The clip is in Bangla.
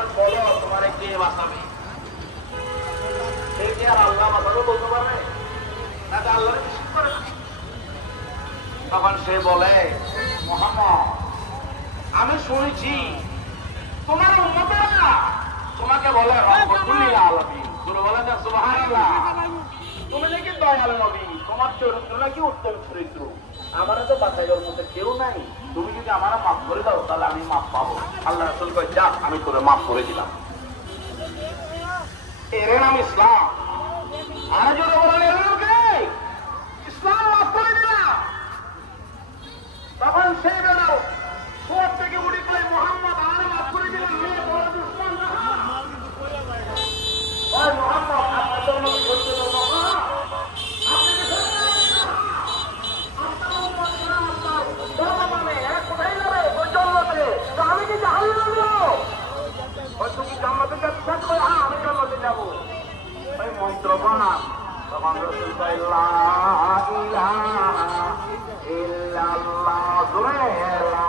এখন বলো তোমার কে বাঁচাবে? সে কি আর আল্লাহ বাঁচাবে বলতে পারবে না? আল্লাহ বিশ্বাস করে না। তখন সে বলে, মুহাম্মদ, আমি শুনেছি তোমার উম্মতেরা তোমাকে বলে রহমতুল লিল আলামিন। সুরে বলে না সুবহানাল্লাহ। তুমি নাকি দয়াল নবী, তোমার চরিত্র নাকি উত্তম চরিত্র। আমারও তো বাঁচাইবার মধ্যে কেউ নাই, তুমি যদি আমারা মাফ করে দাও তাহলে আমি মাফ পাবো। আল্লাহ রাসূল কয়, যা, আমি তোরে মাফ করে দিলাম। এর নাম ইসলাম। আর যদি বলেন এর নাম কি? ইসলাম মাফ করে দিলাম। তখন সেই বেলাও কোর্ট থেকে উঠে গেলে, মুহাম্মদ আর মাফ করে দিলাম। মুহাম্মদ আপনার জন্য ধৈর্য ধর্ম না, আমি কি জাহান্নামে যাবো? তুমি জান্নাতে যাচ্ছ? আমি জান্নাতে যাবো। ওই মন্ত্র বানা। তখন রাসূল কয়, লা ইলাহা ইল্লাল্লাহ, জোরে লা